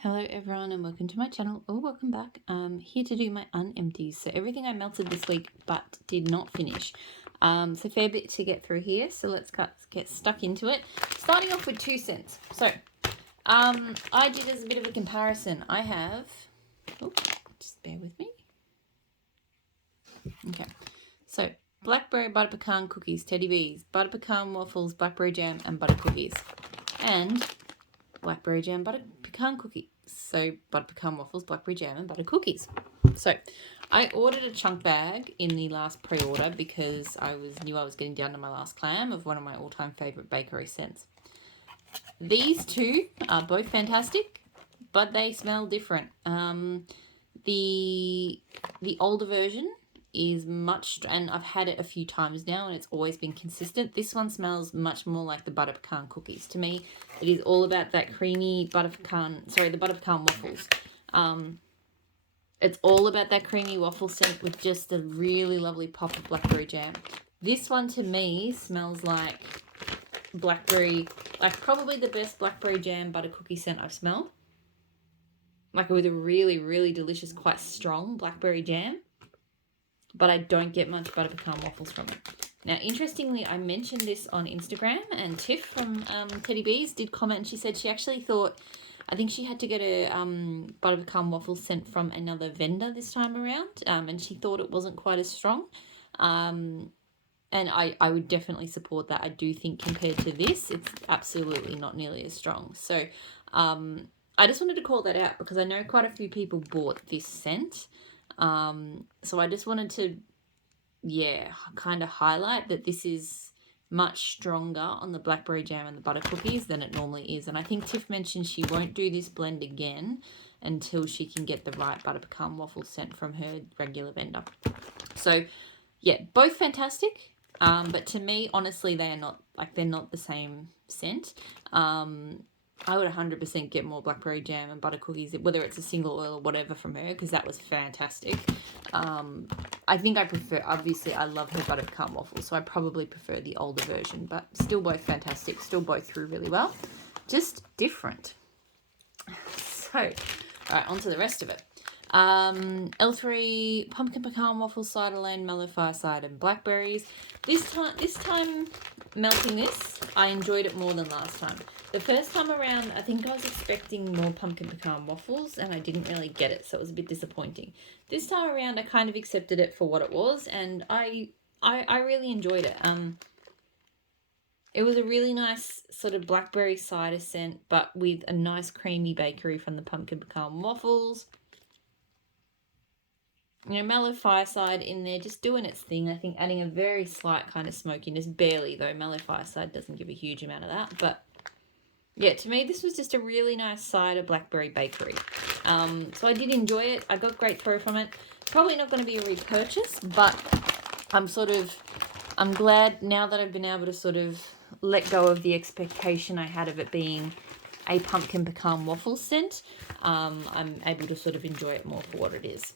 Hello everyone and welcome to my channel, or welcome back. Here to do my unempties. So everything I melted this week but did not finish. So fair bit to get through here, so let's get stuck into it. Starting off with 2 cents. So I did as a bit of a comparison. I have, just bear with me. Okay, so blackberry butter pecan cookies, teddy bees, butter pecan waffles, blackberry jam and butter cookies. And blackberry jam butter pecan cookies. So butter pecan waffles, blackberry jam and butter cookies. So I ordered a chunk bag in the last pre-order because I knew I was getting down to my last clam of one of my all-time favorite bakery scents. These two are both fantastic, but they smell different. The older version is much, and I've had it a few times now and it's always been consistent. This one smells much more like the butter pecan cookies. To me, it is all about that creamy the butter pecan waffles. It's all about that creamy waffle scent with just a really lovely pop of blackberry jam. This one to me smells like blackberry, like probably the best blackberry jam butter cookie scent I've smelled. Like with a really, really delicious, quite strong blackberry jam. But I don't get much butter pecan waffles from it. Now, interestingly, I mentioned this on Instagram, and Tiff from Teddy Bees did comment, and she said she actually thought, I think she had to get a butter pecan waffle sent from another vendor this time around, and she thought it wasn't quite as strong. And I would definitely support that. I do think compared to this, it's absolutely not nearly as strong. So I just wanted to call that out because I know quite a few people bought this scent. So I just wanted to, kind of highlight that this is much stronger on the blackberry jam and the butter cookies than it normally is. And I think Tiff mentioned she won't do this blend again until she can get the right butter pecan waffle scent from her regular vendor. So, yeah, both fantastic. But to me, honestly, they're not the same scent. I would 100% get more blackberry jam and butter cookies, whether it's a single oil or whatever from her, because that was fantastic. I think I prefer, obviously, I love her butter pecan waffles, so I probably prefer the older version, but still both fantastic, still both through really well. Just different. So, all right, on to the rest of it. L3 pumpkin pecan waffle, ciderland, mellow fireside, and blackberries. This time melting this, I enjoyed it more than last time. The first time around, I think I was expecting more pumpkin pecan waffles and I didn't really get it, so it was a bit disappointing. This time around, I kind of accepted it for what it was, and I really enjoyed it. It was a really nice sort of blackberry cider scent, but with a nice creamy bakery from the pumpkin pecan waffles. Mellow fireside in there, just doing its thing. I think adding a very slight kind of smokiness, barely though. Mellow fireside doesn't give a huge amount of that, but yeah, to me, this was just a really nice cider blackberry bakery. So I did enjoy it. I got great throw from it. Probably not going to be a repurchase, but I'm glad now that I've been able to sort of let go of the expectation I had of it being a pumpkin pecan waffle scent. I'm able to sort of enjoy it more for what it is.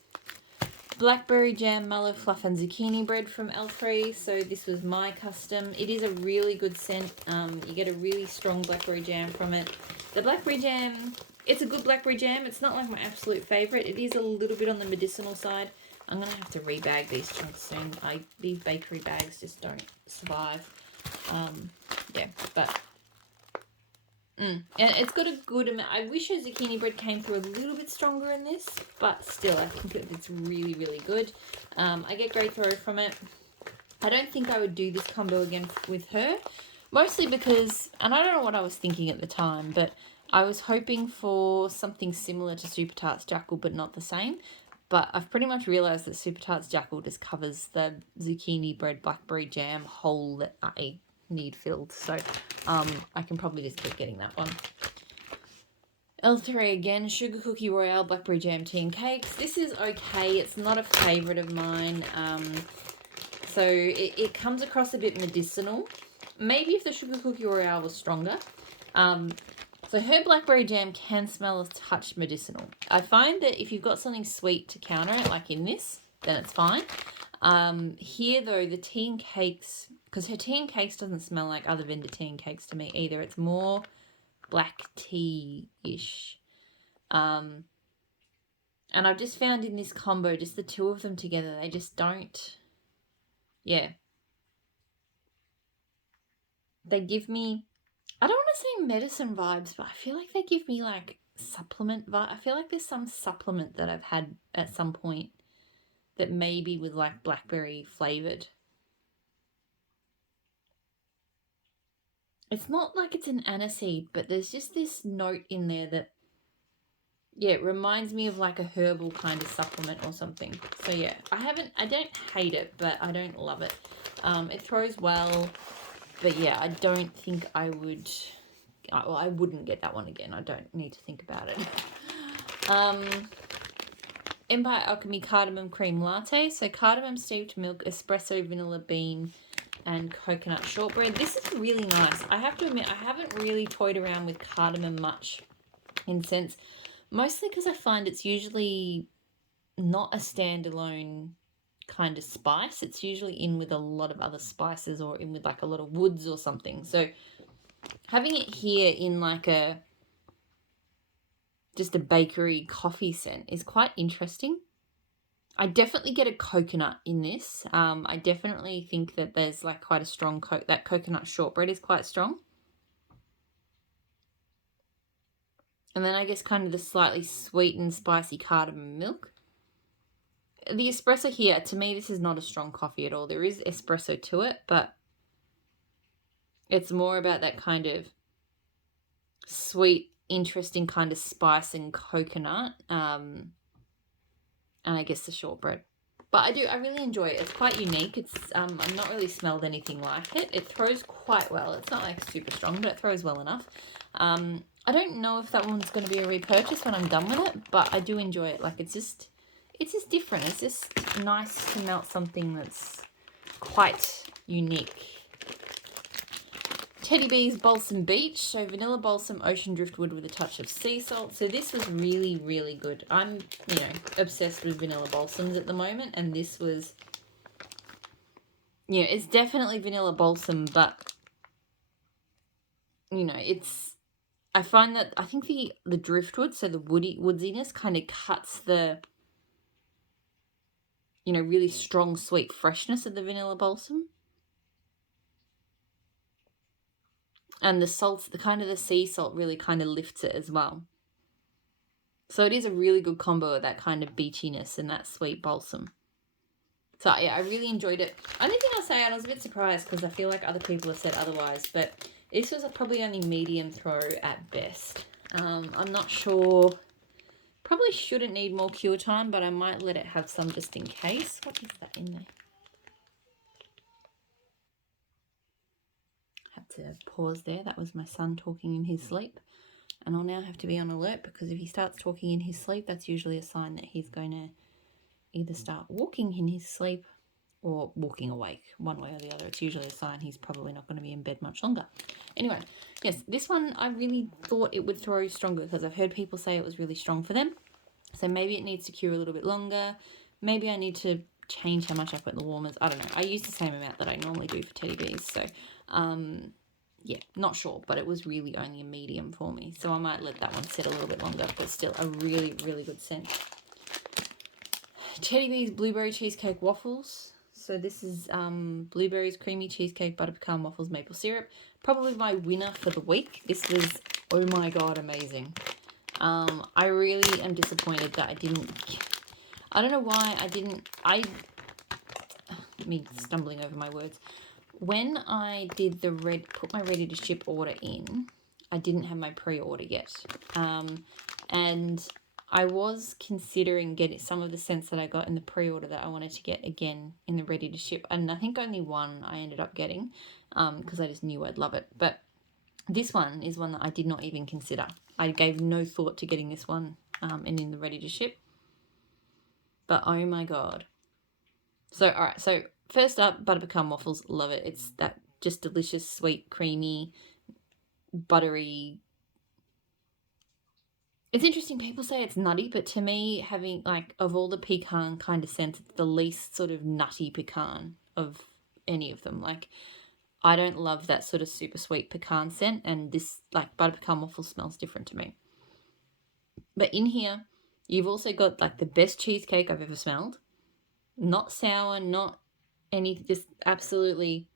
Blackberry jam, mallow fluff and zucchini bread from L3. So this was my custom. It is a really good scent. You get a really strong blackberry jam from it. The blackberry jam, it's a good blackberry jam. It's not like my absolute favorite. It is a little bit on the medicinal side. I'm going to have to rebag these chunks soon. These bakery bags just don't survive. And it's got a good amount. I wish her zucchini bread came through a little bit stronger in this, but still, I think it's really, really good. I get great throw from it. I don't think I would do this combo again with her, mostly because, and I don't know what I was thinking at the time, but I was hoping for something similar to Super Tarts Jackal, but not the same. But I've pretty much realised that Super Tarts Jackal just covers the zucchini bread blackberry jam hole that I need filled, so I can probably just keep getting that one. L3 again, sugar cookie royale, blackberry jam tea and cakes. This is okay. It's not a favourite of mine. So it comes across a bit medicinal. Maybe if the sugar cookie royale was stronger. So her blackberry jam can smell a touch medicinal. I find that if you've got something sweet to counter it, like in this, then it's fine. Here though, the tea and cakes, because her tea and cakes doesn't smell like other vendor tea and cakes to me either. It's more black tea-ish. And I've just found in this combo, just the two of them together, they just don't, yeah. They give me, I don't want to say medicine vibes, but I feel like they give me like supplement vibe. I feel like there's some supplement that I've had at some point that maybe with like blackberry flavored. It's not like it's an aniseed, but there's just this note in there that, yeah, it reminds me of like a herbal kind of supplement or something. So yeah, I don't hate it, but I don't love it. It throws well, but yeah, I don't think I would, well, I wouldn't get that one again. I don't need to think about it. Empire Alchemy Cardamom Cream Latte. So cardamom steeped milk, espresso, vanilla bean, and coconut shortbread. This is really nice. I have to admit, I haven't really toyed around with cardamom much in scents, mostly because I find it's usually not a standalone kind of spice. It's usually in with a lot of other spices or in with like a lot of woods or something. So having it here in like just a bakery coffee scent is quite interesting. I definitely get a coconut in this. I definitely think that there's like quite a strong that coconut shortbread is quite strong. And then I guess kind of the slightly sweet and spicy cardamom milk. The espresso here, to me, this is not a strong coffee at all. There is espresso to it, but it's more about that kind of sweet, interesting kind of spice and coconut. And I guess the shortbread. But I really enjoy it. It's quite unique. It's I've not really smelled anything like it. It throws quite well. It's not like super strong, but it throws well enough. I don't know if that one's going to be a repurchase when I'm done with it, but I do enjoy it. Like it's just different. It's just nice to melt something that's quite unique. Teddy Bees Balsam Beach. So vanilla balsam, ocean driftwood with a touch of sea salt. So this was really, really good. I'm, obsessed with vanilla balsams at the moment. And this was, it's definitely vanilla balsam, but, I find that, I think the driftwood, so the woodsiness kind of cuts the, really strong, sweet freshness of the vanilla balsam. And the salts, the sea salt really kind of lifts it as well. So it is a really good combo of that kind of beachiness and that sweet balsam. So yeah, I really enjoyed it. Only thing I'll say, and I was a bit surprised because I feel like other people have said otherwise, but this was probably only medium throw at best. I'm not sure. Probably shouldn't need more cure time, but I might let it have some just in case. What is that in there? Had to pause there. That was my son talking in his sleep. And I'll now have to be on alert because if he starts talking in his sleep, that's usually a sign that he's going to either start walking in his sleep or walking awake, one way or the other. It's usually a sign he's probably not going to be in bed much longer. Anyway, yes, this one I really thought it would throw stronger because I've heard people say it was really strong for them. So maybe it needs to cure a little bit longer. Maybe I need to change how much I put in the warmers. I don't know. I use the same amount that I normally do for Teddy Bees. So, yeah, not sure, but it was really only a medium for me. So I might let that one sit a little bit longer, but still a really, really good scent. Teddy Bees Blueberry Cheesecake Waffles. So this is blueberries, creamy cheesecake, butter pecan waffles, maple syrup. Probably my winner for the week. This was, oh my God, amazing. I really am disappointed that I didn't, I don't know why I didn't, me stumbling over my words. When I did put my ready to ship order in, I didn't have my pre-order yet. And I was considering getting some of the scents that I got in the pre-order that I wanted to get again in the ready to ship. And I think only one I ended up getting because I just knew I'd love it. But this one is one that I did not even consider. I gave no thought to getting this one and in the ready to ship. But oh my God. So, all right. So first up, butter pecan waffles. Love it. It's that just delicious, sweet, creamy, buttery. It's interesting. People say it's nutty, but to me, having of all the pecan kind of scents, it's the least sort of nutty pecan of any of them. I don't love that sort of super sweet pecan scent, and this butter pecan waffle smells different to me. But in here, you've also got like the best cheesecake I've ever smelled. Not sour, not any, just absolutely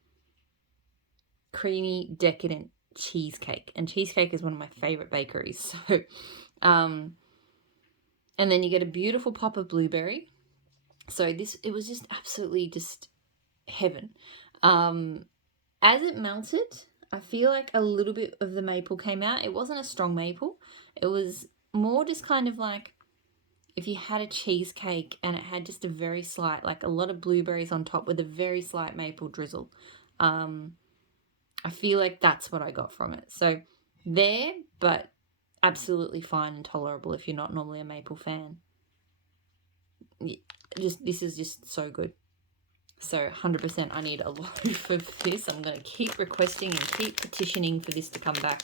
creamy, decadent cheesecake. And cheesecake is one of my favorite bakeries. So, and then you get a beautiful pop of blueberry. So it was just absolutely just heaven. As it melted, I feel like a little bit of the maple came out. It wasn't a strong maple. It was more just kind of like if you had a cheesecake and it had just a very slight, like a lot of blueberries on top with a very slight maple drizzle. I feel like that's what I got from it. So there, but absolutely fine and tolerable if you're not normally a maple fan. This is just so good. So 100% I need a loaf of this. I'm going to keep requesting and keep petitioning for this to come back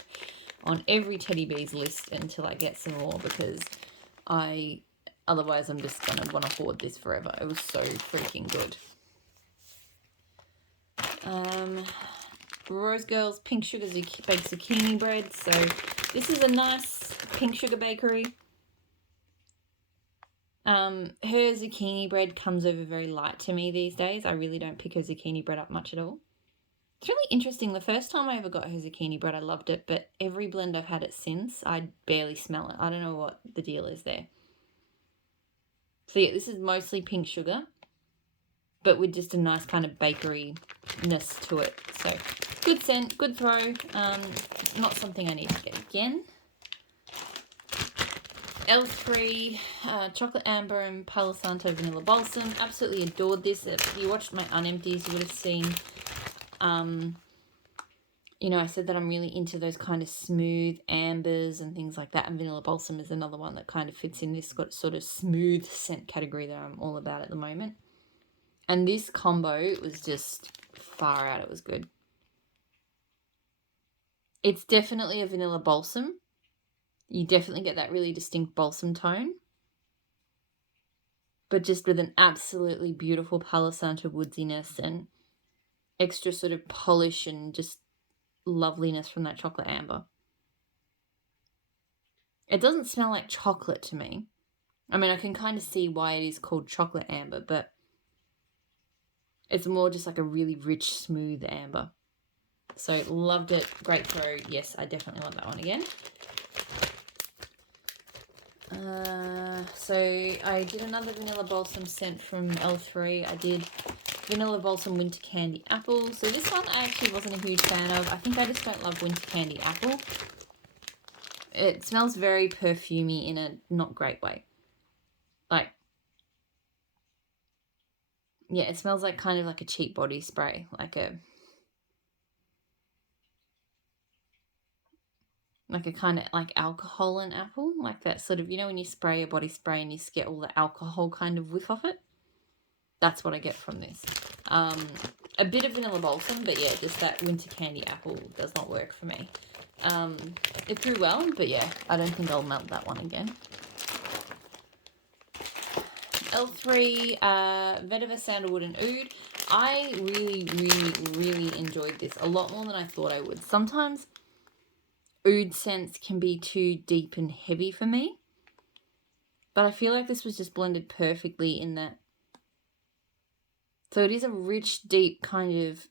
on every Teddy Bees list until I get some more, because otherwise I'm just going to want to hoard this forever. It was so freaking good. Rose Girls Pink Sugar Baked Zucchini Bread. So this is a nice pink sugar bakery. Her zucchini bread comes over very light to me these days. I really don't pick her zucchini bread up much at all. It's really interesting. The first time I ever got her zucchini bread, I loved it, but every blend I've had it since, I barely smell it. I don't know what the deal is there. So yeah, this is mostly pink sugar, but with just a nice kind of bakery-ness to it. So good scent, good throw. Not something I need to get again. L3 chocolate amber and Palo Santo vanilla balsam. Absolutely adored this. If you watched my Unempties, you would have seen, you know, I said that I'm really into those kind of smooth ambers and things like that. And vanilla balsam is another one that kind of fits in this sort of smooth scent category that I'm all about at the moment. And this combo was just far out. It was good. It's definitely a vanilla balsam. You definitely get that really distinct balsam tone, but just with an absolutely beautiful Palo Santo woodsiness and extra sort of polish and just loveliness from that chocolate amber. It doesn't smell like chocolate to me. I mean, I can kind of see why it is called chocolate amber, but it's more just like a really rich, smooth amber. So loved it. Great throw. Yes, I definitely want that one again. So I did another vanilla balsam scent from L3. I did vanilla balsam winter candy apple. So this one I actually wasn't a huge fan of. I think I just don't love winter candy apple. It smells very perfumey in a not great way. Like, yeah, it smells like kind of like a cheap body spray, like a kind of like alcohol and apple, like that sort of, you know, when you spray a body spray and you get all the alcohol kind of whiff off it. That's what I get from this. A bit of vanilla balsam, but yeah, just that winter candy apple does not work for me. It grew well, but yeah, I don't think I'll melt that one again. L3 Vetiver Sandalwood and Oud. I really enjoyed this a lot more than I thought I would. Sometimes oud scents can be too deep and heavy for me, but I feel like this was just blended perfectly in that. So it is a rich, deep kind of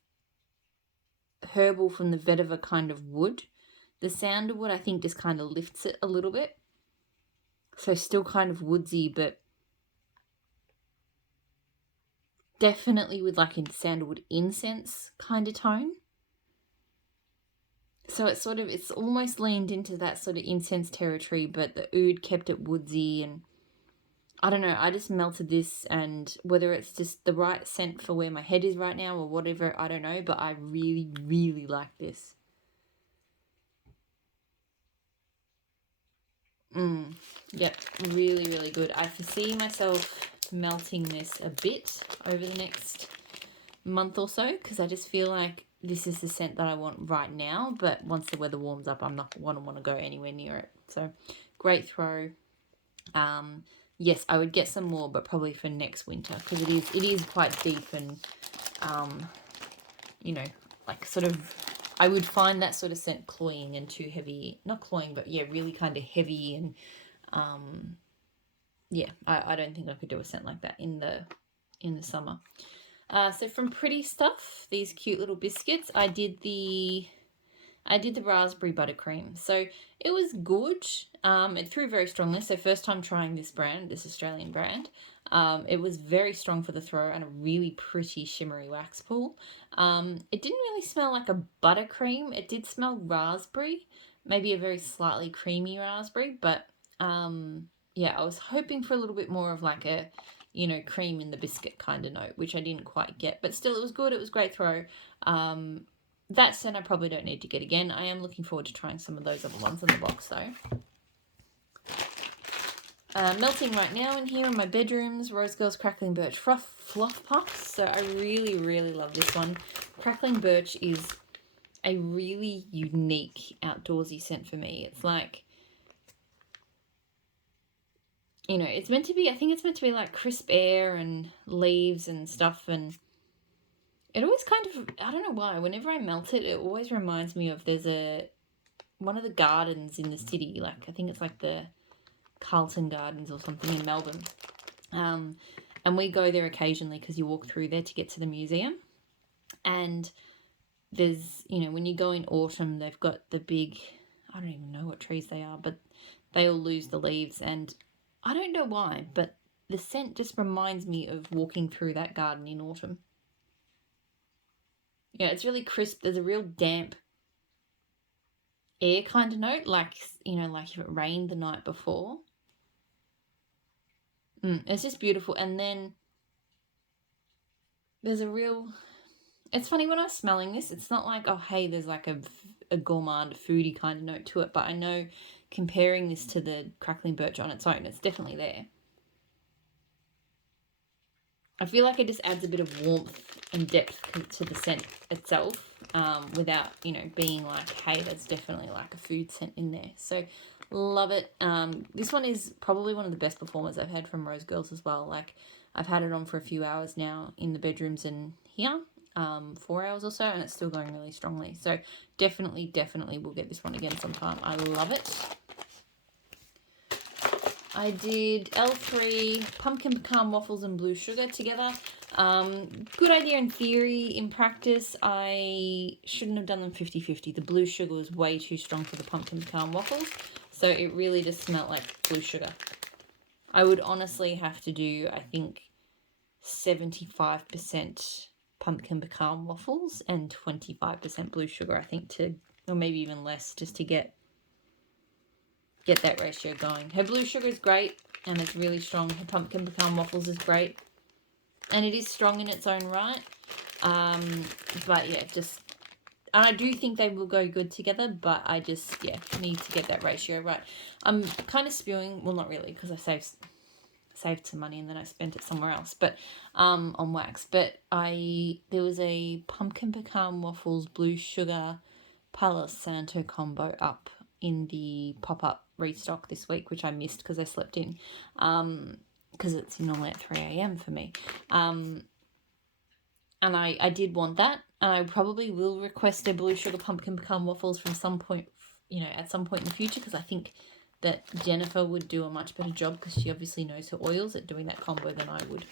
herbal from the vetiver kind of wood. The sandalwood, I think, just kind of lifts it a little bit. So still kind of woodsy, but definitely with like a sandalwood incense kind of tone. So it's almost leaned into that sort of incense territory, but the oud kept it woodsy, and I don't know, I just melted this, and whether it's just the right scent for where my head is right now or whatever, I don't know, but I really like this. Yep, really good. I foresee myself melting this a bit over the next month or so, because I just feel like this is the scent that I want right now, but once the weather warms up, I'm not want to go anywhere near it. So great throw. Yes, I would get some more, but probably for next winter, because it is quite deep and you know, like sort of, I would find that sort of scent cloying and too heavy. Not cloying, but yeah, really kind of heavy and Yeah, I don't think I could do a scent like that in the summer. So from Pretty Stuff, these cute little biscuits, I did the raspberry buttercream. So it was good. It threw very strongly. So first time trying this brand, this Australian brand. It was very strong for the throw and a really pretty shimmery wax pool. It didn't really smell like a buttercream. It did smell raspberry, maybe a very slightly creamy raspberry. But yeah, I was hoping for a little bit more of like a, cream in the biscuit kind of note, which I didn't quite get. But still, it was good. It was a great throw. That scent I probably don't need to get again. I am looking forward to trying some of those other ones in the box though. Melting right now in here in my bedrooms, Rose Girls Crackling Birch Fluff Puffs. So I really, really love this one. Crackling Birch is a really unique outdoorsy scent for me. It's like, it's meant to be, I think it's meant to be like crisp air and leaves and stuff, and it always kind of, I don't know why, whenever I melt it, it always reminds me of, there's one of the gardens in the city, like I think it's like the Carlton Gardens or something in Melbourne. And we go there occasionally because you walk through there to get to the museum. And there's, when you go in autumn, they've got the big, I don't even know what trees they are, but they all lose the leaves. And I don't know why, but the scent just reminds me of walking through that garden in autumn. Yeah, it's really crisp. There's a real damp air kind of note, like, like if it rained the night before. It's just beautiful. And then there's a real, it's funny when I was smelling this, it's not like, oh, hey, there's like a gourmand foodie kind of note to it, but I know comparing this to the Crackling Birch on its own, it's definitely there. I feel like it just adds a bit of warmth and depth to the scent itself, without, being like, hey, there's definitely like a food scent in there. So love it. This one is probably one of the best performers I've had from Rose Girls as well. Like, I've had it on for a few hours now in the bedrooms and here, 4 hours or so, and it's still going really strongly. So definitely will get this one again sometime. I love it. I did L3 pumpkin pecan waffles and blue sugar together. Good idea in theory. In practice, I shouldn't have done them 50-50. The blue sugar was way too strong for the pumpkin pecan waffles, so it really just smelled like blue sugar. I would honestly have to do, I think, 75% pumpkin pecan waffles and 25% blue sugar, I think, or maybe even less, just to get that ratio going. Her blue sugar is great and it's really strong. Her pumpkin pecan waffles is great and it is strong in its own right. But yeah, and I do think they will go good together, but I just, need to get that ratio right. I'm kind of spewing, well, not really, because I saved some money and then I spent it somewhere else, but on wax. But there was a pumpkin pecan waffles blue sugar Palo Santo combo up in the pop-up restock this week, which I missed because I slept in, because it's normally at 3 a.m. for me. And I did want that, and I probably will request a blue sugar pumpkin pecan waffles from some point, at some point in the future, because I think that Jennifer would do a much better job because she obviously knows her oils at doing that combo than I would.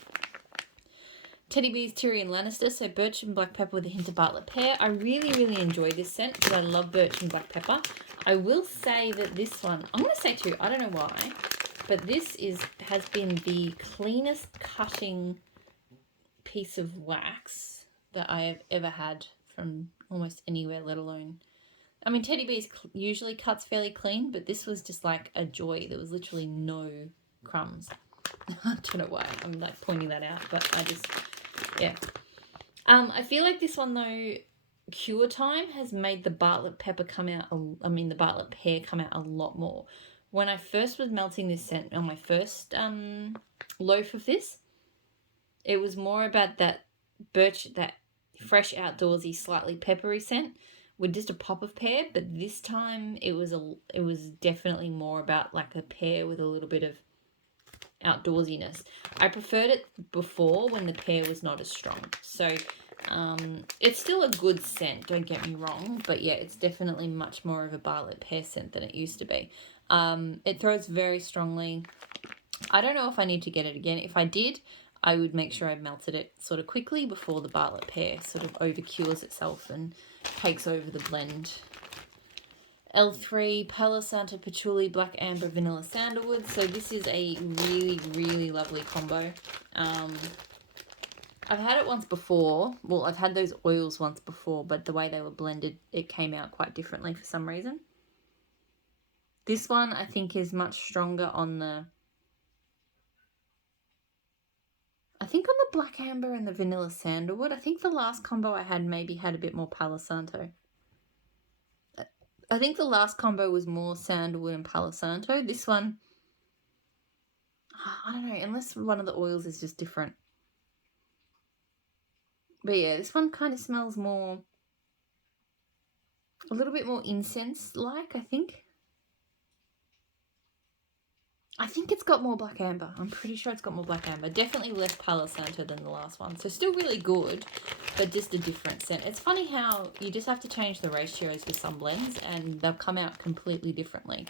Teddy Bears, Tyrion Lannister, so birch and black pepper with a hint of Bartlett pear. I really, really enjoy this scent because I love birch and black pepper. I will say that this one, I'm going to say too, I don't know why, but this has been the cleanest cutting piece of wax that I have ever had from almost anywhere, let alone, I mean, Teddy Bears usually cuts fairly clean, but this was just like a joy. There was literally no crumbs. I don't know why I'm like pointing that out, but I just, yeah. I feel like this one though, cure time has made the Bartlett pepper the Bartlett pear come out a lot more. When I first was melting this scent on my first loaf of this, it was more about that birch, that fresh outdoorsy, slightly peppery scent with just a pop of pear. But this time it was definitely more about like a pear with a little bit of outdoorsiness. I preferred it before when the pear was not as strong. So it's still a good scent, don't get me wrong, but yeah, it's definitely much more of a Bartlett pear scent than it used to be. It throws very strongly. I don't know if I need to get it again. If I did, I would make sure I melted it sort of quickly before the Bartlett pear sort of overcures itself and takes over the blend. L3, Palo Santo Patchouli, Black Amber, Vanilla Sandalwood. So this is a really, really lovely combo. I've had it once before. Well, I've had those oils once before, but the way they were blended, it came out quite differently for some reason. This one, I think, is much stronger on the... I think on the Black Amber and the Vanilla Sandalwood. I think the last combo I had maybe had a bit more Palo Santo. I think the last combo was more Sandalwood and Palo Santo. This one, I don't know, unless one of the oils is just different. But yeah, this one kind of smells more, a little bit more incense-like, I think. I think it's got more Black Amber. I'm pretty sure it's got more Black Amber. Definitely less Palo Santo than the last one. So still really good, but just a different scent. It's funny how you just have to change the ratios with some blends and they'll come out completely differently.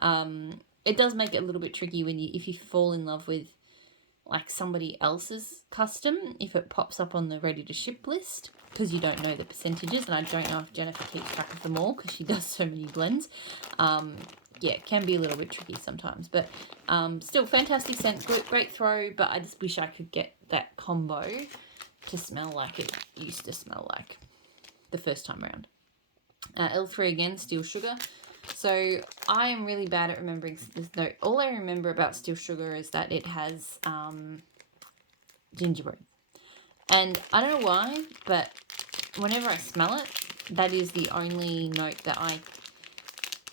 It does make it a little bit tricky when if you fall in love with like somebody else's custom, if it pops up on the ready to ship list, because you don't know the percentages, and I don't know if Jennifer keeps track of them all because she does so many blends. Yeah, it can be a little bit tricky sometimes, but still fantastic scent, great throw, but I just wish I could get that combo to smell like it used to smell like the first time around. L3 again, Steel Sugar. So I am really bad at remembering this note. All I remember about Steel Sugar is that it has gingerbread. And I don't know why, but whenever I smell it, that is the only note that I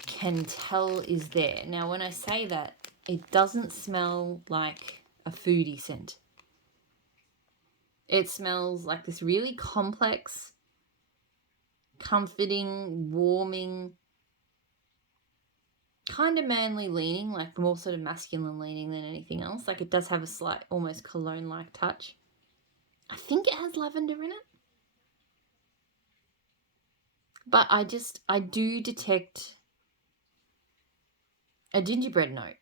can tell is there. Now, when I say that, it doesn't smell like a foodie scent. It smells like this really complex, comforting, warming, kind of manly leaning, like more sort of masculine leaning than anything else. Like it does have a slight, almost cologne-like touch. I think it has lavender in it. But I do detect a gingerbread note.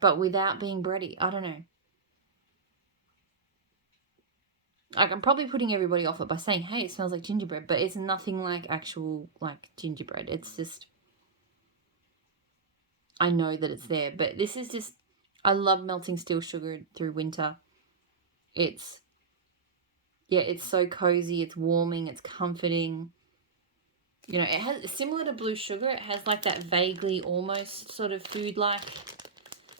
But without being bready. I don't know. Like I'm probably putting everybody off it by saying, hey, it smells like gingerbread. But it's nothing like actual, like, gingerbread. It's just... I know that it's there. But this is just... I love melting Steel Sugar through winter. It's... Yeah, it's so cozy. It's warming. It's comforting. You know, it has... Similar to Blue Sugar, it has like that vaguely almost sort of food-like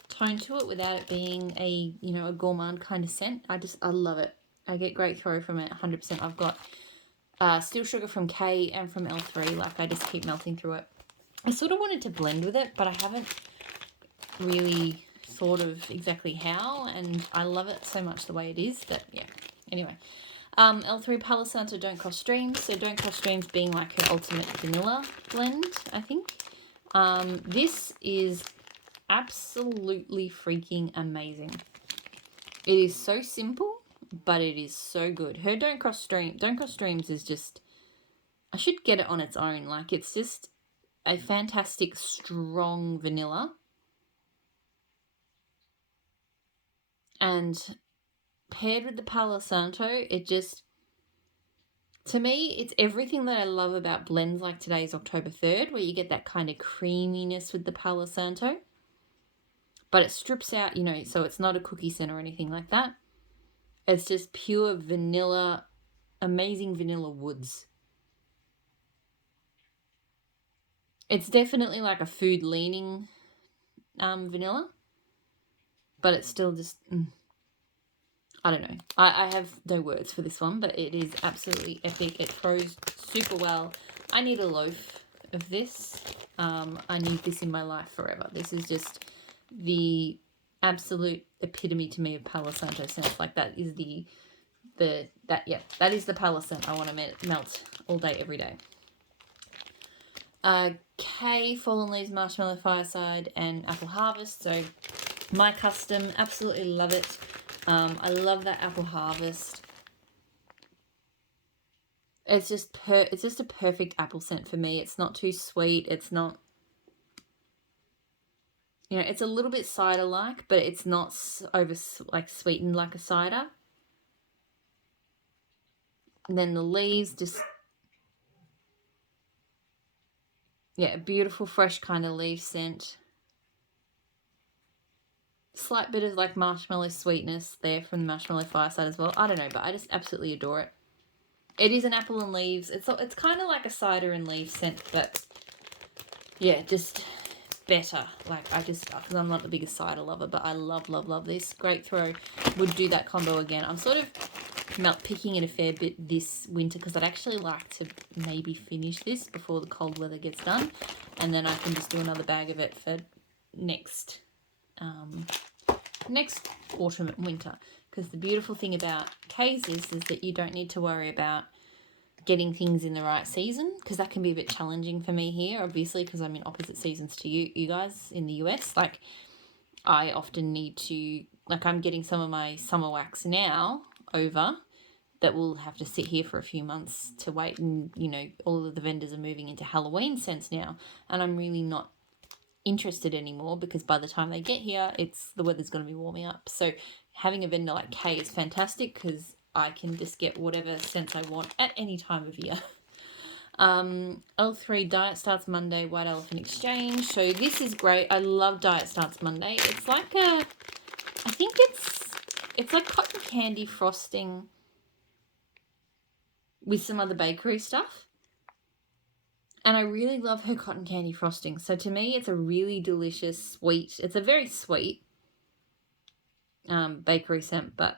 tone to it without it being a, you know, a gourmand kind of scent. I love it. I get great throw from it, 100%. I've got Steel Sugar from K and from L3. Like, I just keep melting through it. I sort of wanted to blend with it, but I haven't really thought of exactly how, and I love it so much the way it is that, yeah. Anyway, L3 Palo Santo Don't Cross Streams. So Don't Cross Streams being like her ultimate vanilla blend, I think. This is absolutely freaking amazing. It is so simple, but it is so good. Her Don't Cross Streams is just... I should get it on its own. Like, it's just a fantastic, strong vanilla. And paired with the Palo Santo, it just... To me, it's everything that I love about blends like today's October 3rd, where you get that kind of creaminess with the Palo Santo. But it strips out, you know, so it's not a cookie scent or anything like that. It's just pure vanilla, amazing vanilla woods. It's definitely like a food-leaning vanilla. But it's still just... I don't know. I have no words for this one, but it is absolutely epic. It throws super well. I need a loaf of this. I need this in my life forever. This is just the absolute epitome to me of Palo Santo scent. Like, that is that is the Palo scent I want to melt all day, every day. K, Fallen Leaves, Marshmallow Fireside, and Apple Harvest. So my custom, absolutely love it. I love that Apple Harvest. It's just a perfect apple scent for me. It's not too sweet. It's not... You know, it's a little bit cider-like, but it's not over like sweetened like a cider. And then the leaves just, yeah, a beautiful fresh kind of leaf scent. Slight bit of like marshmallow sweetness there from the Marshmallow Fireside as well. I don't know, but I just absolutely adore it. It is an apple and leaves. It's kind of like a cider and leaf scent, but yeah, just better. Like because I'm not the biggest cider lover, but I love this. Great throw. Would do that combo again. I'm sort of picking it a fair bit this winter because I'd actually like to maybe finish this before the cold weather gets done, and then I can just do another bag of it for next autumn and winter. Because the beautiful thing about K's is that you don't need to worry about getting things in the right season, because that can be a bit challenging for me here, obviously, because I'm in opposite seasons to you guys in the US. Like, I often need to, like, I'm getting some of my summer wax now over that will have to sit here for a few months to wait, and, you know, all of the vendors are moving into Halloween scents now, and I'm really not interested anymore, because by the time they get here, the weather's going to be warming up. So having a vendor like K is fantastic, because I can just get whatever scents I want at any time of year. L3 Diet Starts Monday White Elephant Exchange. So this is great. I love Diet Starts Monday. It's like I think it's like cotton candy frosting with some other bakery stuff. And I really love her cotton candy frosting. So to me, it's a really delicious, sweet. It's a very sweet bakery scent, but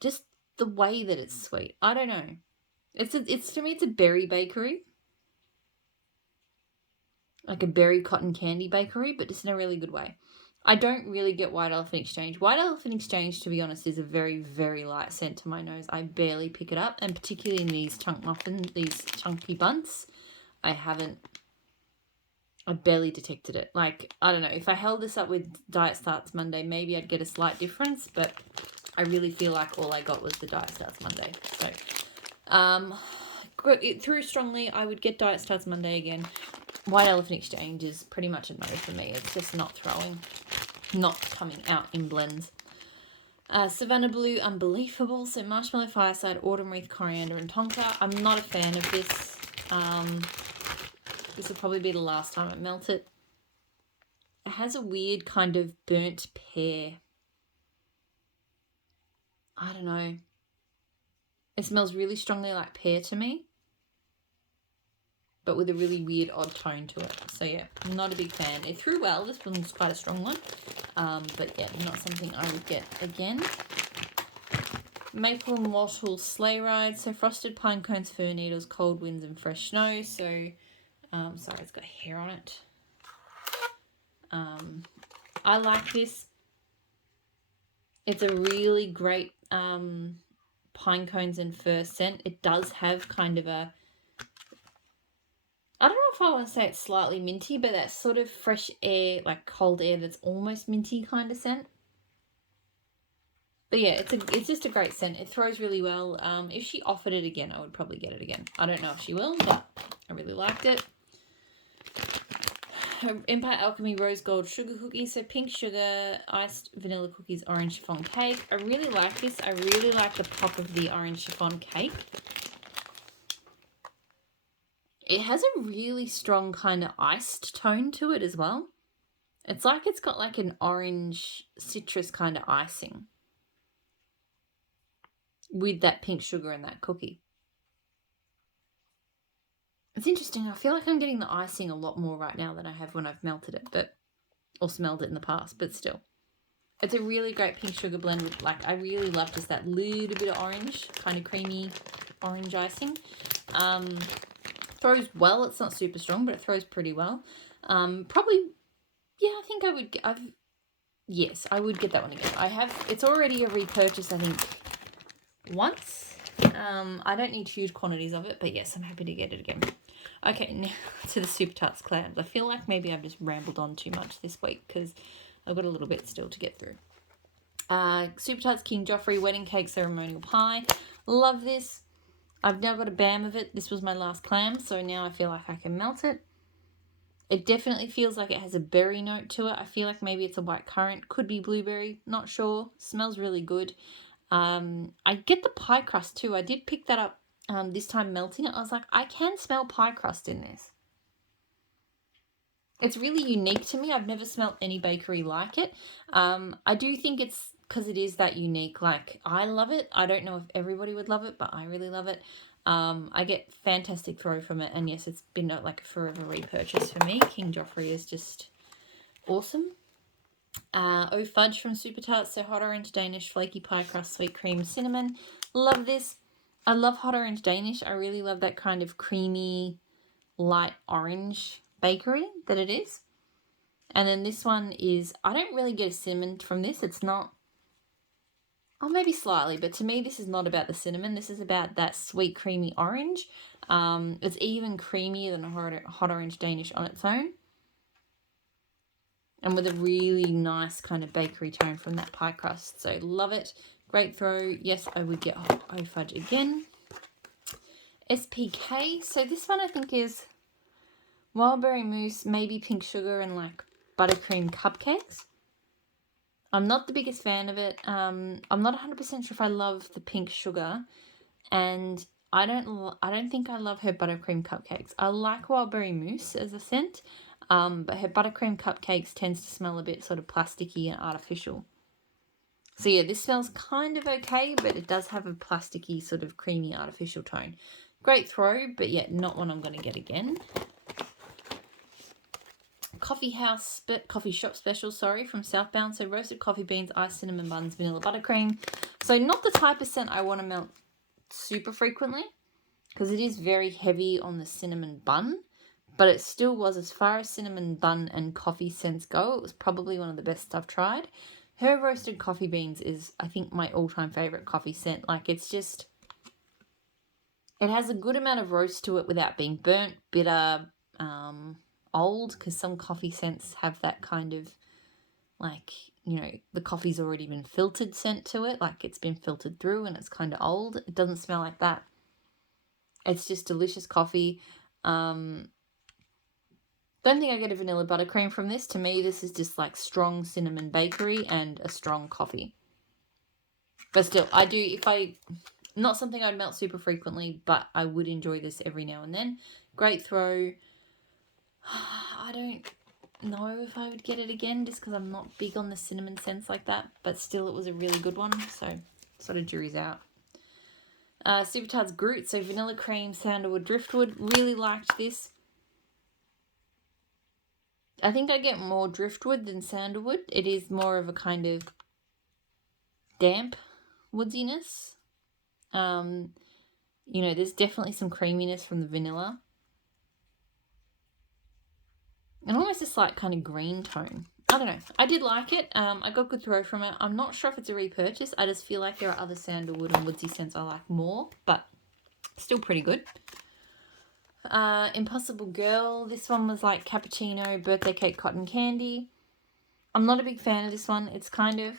just the way that it's sweet, I don't know. It's to me, it's a berry bakery, like a berry cotton candy bakery, but just in a really good way. I don't really get White Elephant Exchange. White Elephant Exchange, to be honest, is a very, very light scent to my nose. I barely pick it up, and particularly in these these chunky buns, I barely detected it. Like, I don't know, if I held this up with Diet Starts Monday, maybe I'd get a slight difference, but I really feel like all I got was the Diet Starts Monday. So, it threw strongly. I would get Diet Starts Monday again. White Elephant Exchange is pretty much a no for me. It's just not coming out in blends. Savannah Blue, Unbelievable. So Marshmallow Fireside, Autumn Wreath, Coriander, and Tonka. I'm not a fan of this. This will probably be the last time I melt it. It has a weird kind of burnt pear. I don't know. It smells really strongly like pear to me, but with a really weird odd tone to it. So yeah, I'm not a big fan. It threw well. This one's quite a strong one. But yeah, not something I would get again. Maple and Wattle Sleigh Ride. So Frosted Pine Cones, Fir Needles, Cold Winds, and Fresh Snow. So, sorry, it's got hair on it. I like this. It's a really great pine cones and fir scent. It does have kind of a, I don't know if I want to say it's slightly minty, but that sort of fresh air, like cold air that's almost minty kind of scent. But yeah, it's just a great scent. It throws really well. If she offered it again, I would probably get it again. I don't know if she will, but I really liked it. Empire Alchemy Rose Gold Sugar Cookies. So pink sugar, iced vanilla cookies, orange chiffon cake. I really like this. I really like the pop of the orange chiffon cake. It has a really strong kind of iced tone to it as well. It's like it's got like an orange citrus kind of icing with that pink sugar and that cookie. It's interesting. I feel like I'm getting the icing a lot more right now than I have when I've melted it, or smelled it in the past, but still. It's a really great pink sugar blend with, like, I really love just that little bit of orange, kind of creamy orange icing. Throws well. It's not super strong, but it throws pretty well. Probably, yeah, I think I would, yes, I would get that one again. It's already a repurchase, I think, once. I don't need huge quantities of it, but yes, I'm happy to get it again. Okay, now to the Super Tarts clams. I feel like maybe I've just rambled on too much this week because I've got a little bit still to get through. Super Tarts King Joffrey Wedding Cake Ceremonial Pie. Love this. I've now got a BAM of it. This was my last clam, so now I feel like I can melt it. It definitely feels like it has a berry note to it. I feel like maybe it's a white currant. Could be blueberry. Not sure. Smells really good. I get the pie crust too. I did pick that up this time melting it. I was like, I can smell pie crust in this. It's really unique to me. I've never smelled any bakery like it. I do think it's because it is that unique. Like, I love it. I don't know if everybody would love it, but I really love it. I get fantastic throw from it. And yes, it's been like a forever repurchase for me. King Joffrey is just awesome. Oh Fudge from Super Tarts. So hot orange Danish, flaky pie crust, sweet cream, cinnamon. Love this. I love hot orange Danish. I really love that kind of creamy, light orange bakery that it is. And then this one is, I don't really get a cinnamon from this. It's not, oh, maybe slightly, but to me this is not about the cinnamon. This is about that sweet creamy orange. It's even creamier than a hot orange Danish on its own. And with a really nice kind of bakery tone from that pie crust. So love it. Great throw. Yes, I would get Oh Fudge again. SPK. So this one I think is wild berry mousse, maybe pink sugar, and like buttercream cupcakes. I'm not the biggest fan of it. I'm not 100% sure if I love the pink sugar, and I don't think I love her buttercream cupcakes. I like wild berry mousse as a scent, but her buttercream cupcakes tends to smell a bit sort of plasticky and artificial. So yeah, this smells kind of okay, but it does have a plasticky sort of creamy artificial tone. Great throw, but yeah, not one I'm going to get again. Coffee shop special, from Southbound. So roasted coffee beans, iced cinnamon buns, vanilla buttercream. So not the type of scent I want to melt super frequently, because it is very heavy on the cinnamon bun, but it still was, as far as cinnamon bun and coffee scents go, it was probably one of the best I've tried. Her roasted coffee beans is, I think, my all-time favorite coffee scent. Like, it's just, it has a good amount of roast to it without being burnt, bitter, old, because some coffee scents have that kind of, like, you know, the coffee's already been filtered scent to it, like it's been filtered through and it's kind of old. It doesn't smell like that. It's just delicious coffee. Don't think I get a vanilla buttercream from this. To me, this is just like strong cinnamon bakery and a strong coffee. But still, I do, not something I'd melt super frequently, but I would enjoy this every now and then. Great throw. I don't know if I would get it again, just because I'm not big on the cinnamon scents like that, but still it was a really good one, so sort of jury's out. Super Tarts Groot, so vanilla cream, sandalwood, driftwood. Really liked this. I think I get more driftwood than sandalwood. It is more of a kind of damp woodiness. You know, there's definitely some creaminess from the vanilla. And almost a slight kind of green tone. I don't know. I did like it. I got good throw from it. I'm not sure if it's a repurchase. I just feel like there are other sandalwood and woodsy scents I like more, but still pretty good. Impossible Girl. This one was like cappuccino, birthday cake, cotton candy. I'm not a big fan of this one. It's kind of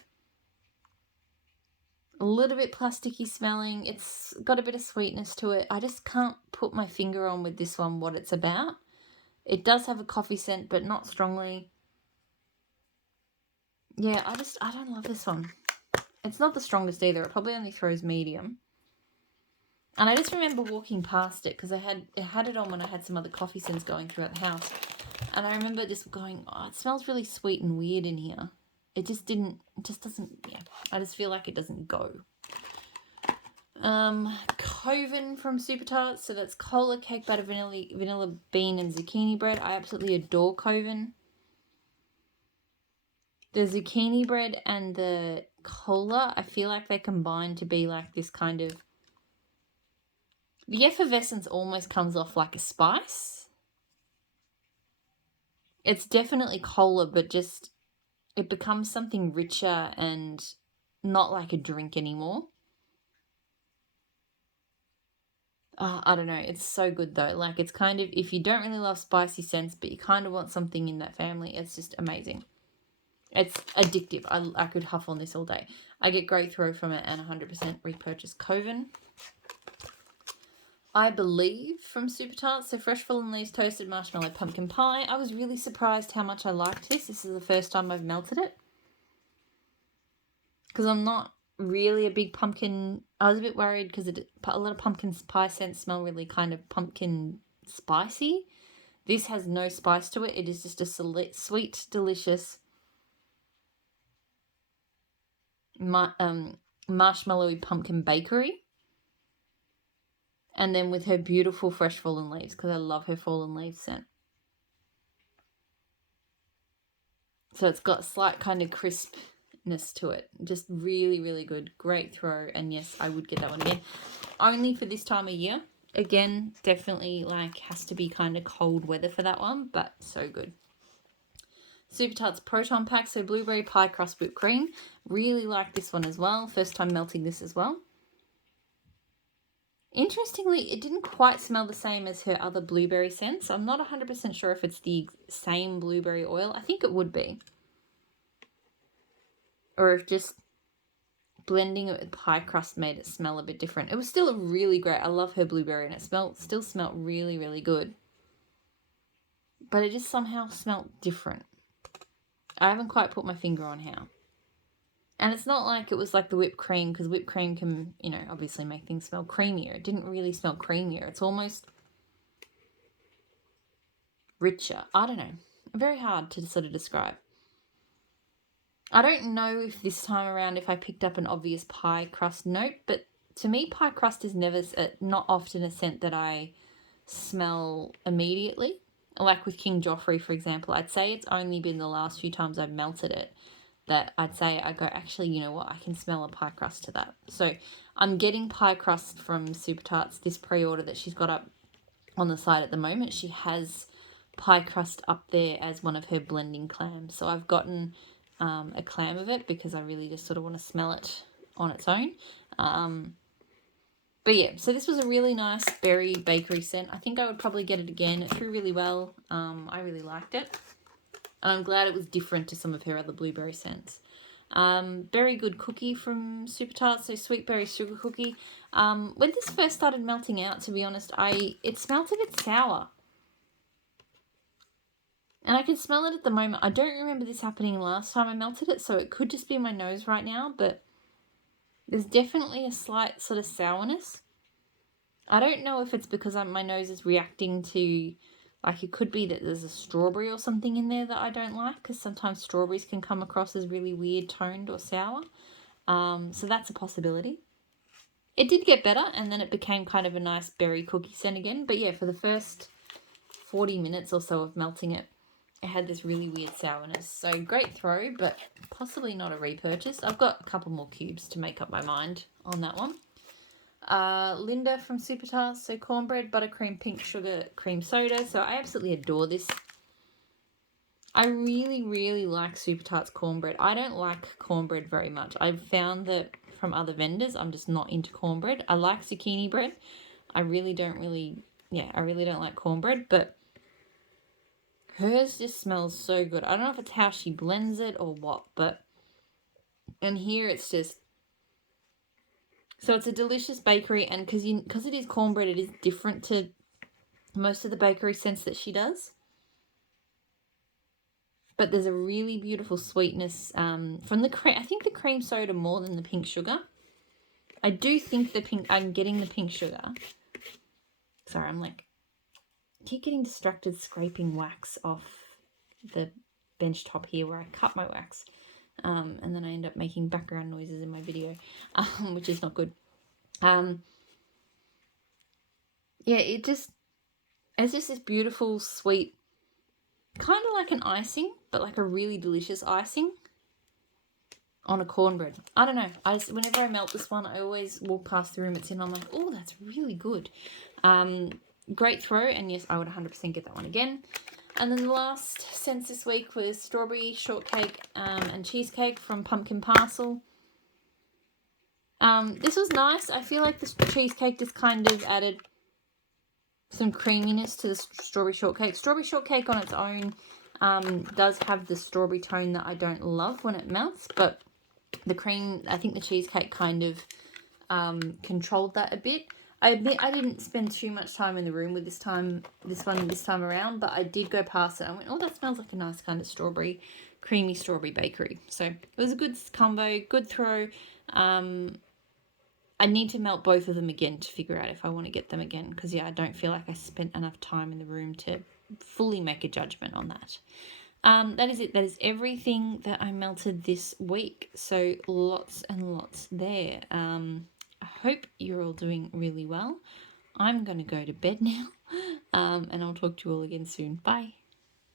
a little bit plasticky smelling. It's got a bit of sweetness to it. I just can't put my finger on with this one what it's about. It does have a coffee scent, but not strongly. Yeah, I don't love this one. It's not the strongest either. It probably only throws medium. And I just remember walking past it because I had it on when I had some other coffee scents going throughout the house. And I remember just going, oh, it smells really sweet and weird in here. It just doesn't, yeah. I just feel like it doesn't go. Coven from Super Tarts. So that's cola, cake batter, vanilla bean, and zucchini bread. I absolutely adore Coven. The zucchini bread and the cola, I feel like they combine to be like this kind of... The effervescence almost comes off like a spice. It's definitely cola, but just... it becomes something richer and not like a drink anymore. I don't know. It's so good though. Like, it's kind of... if you don't really love spicy scents, but you kind of want something in that family, it's just amazing. It's addictive. I could huff on this all day. I get great throw from it and 100% repurchase Coven. I believe, from Super Tarts. So fresh fallen leaves, toasted marshmallow, pumpkin pie. I was really surprised how much I liked this. This is the first time I've melted it. Because I'm not really a big pumpkin. I was a bit worried because a lot of pumpkin pie scents smell really kind of pumpkin spicy. This has no spice to it. It is just a sweet, delicious marshmallowy pumpkin bakery. And then with her beautiful fresh fallen leaves, because I love her fallen leaves scent. So it's got slight kind of crispness to it. Just really, really good. Great throw. And yes, I would get that one again. Only for this time of year. Again, definitely like has to be kind of cold weather for that one, but so good. Super Tarts Proton Pack, so blueberry pie crust whipped cream. Really like this one as well. First time melting this as well. Interestingly, it didn't quite smell the same as her other blueberry scents. I'm not 100% sure if it's the same blueberry oil. I think it would be. Or if just blending it with pie crust made it smell a bit different. It was still really great. I love her blueberry and it still smelled really, really good. But it just somehow smelled different. I haven't quite put my finger on how. And it's not like it was like the whipped cream, because whipped cream can, you know, obviously make things smell creamier. It didn't really smell creamier. It's almost richer. I don't know. Very hard to sort of describe. I don't know if this time around if I picked up an obvious pie crust note, but to me pie crust is not often a scent that I smell immediately. Like with King Joffrey, for example, I'd say it's only been the last few times I've melted it that I'd say I go, actually, you know what, I can smell a pie crust to that. So I'm getting pie crust from Super Tarts, this pre-order that she's got up on the side at the moment. She has pie crust up there as one of her blending clams. So I've gotten a clam of it because I really just sort of want to smell it on its own. But yeah, so this was a really nice berry bakery scent. I think I would probably get it again. It threw really well. I really liked it. And I'm glad it was different to some of her other blueberry scents. Very good cookie from Super Tarts, so sweet berry sugar cookie. When this first started melting out, to be honest, it smelled a bit sour. And I can smell it at the moment. I don't remember this happening last time I melted it, so it could just be my nose right now, but there's definitely a slight sort of sourness. I don't know if it's because my nose is reacting to, like, it could be that there's a strawberry or something in there that I don't like, because sometimes strawberries can come across as really weird toned or sour. So that's a possibility. It did get better, and then it became kind of a nice berry cookie scent again. But yeah, for the first 40 minutes or so of melting it, it had this really weird sourness. So great throw, but possibly not a repurchase. I've got a couple more cubes to make up my mind on that one. Linda from Super Tarts, so cornbread, buttercream, pink sugar, cream soda. So I absolutely adore this. I really, really like Super Tarts cornbread. I don't like cornbread very much. I've found that from other vendors, I'm just not into cornbread. I like zucchini bread. I really don't like cornbread, but hers just smells so good. I don't know if it's how she blends it or what, but, and here it's just, so it's a delicious bakery, and because it is cornbread, it is different to most of the bakery scents that she does. But there's a really beautiful sweetness from the cream. I think the cream soda more than the pink sugar. I do think I'm getting the pink sugar. Sorry, keep getting distracted scraping wax off the bench top here where I cut my wax. And then I end up making background noises in my video, which is not good. Yeah, it's just this beautiful, sweet, kind of like an icing, but like a really delicious icing on a cornbread. I don't know. Whenever I melt this one, I always walk past the room it's in. I'm like, oh, that's really good. Great throw, and yes, I would 100% get that one again. And then the last scents this week was strawberry shortcake and cheesecake from Pumpkin Parcel. This was nice. I feel like the cheesecake just kind of added some creaminess to the strawberry shortcake. Strawberry shortcake on its own does have the strawberry tone that I don't love when it melts, but the cream, I think the cheesecake kind of controlled that a bit. I admit I didn't spend too much time in the room with this one this time around, but I did go past it. I went, oh, that smells like a nice kind of strawberry, creamy strawberry bakery. So it was a good combo, good throw. I need to melt both of them again to figure out if I want to get them again, because yeah, I don't feel like I spent enough time in the room to fully make a judgment on that. That is it. That is everything that I melted this week. So lots and lots there. I hope you're all doing really well. I'm going to go to bed now, and I'll talk to you all again soon. Bye.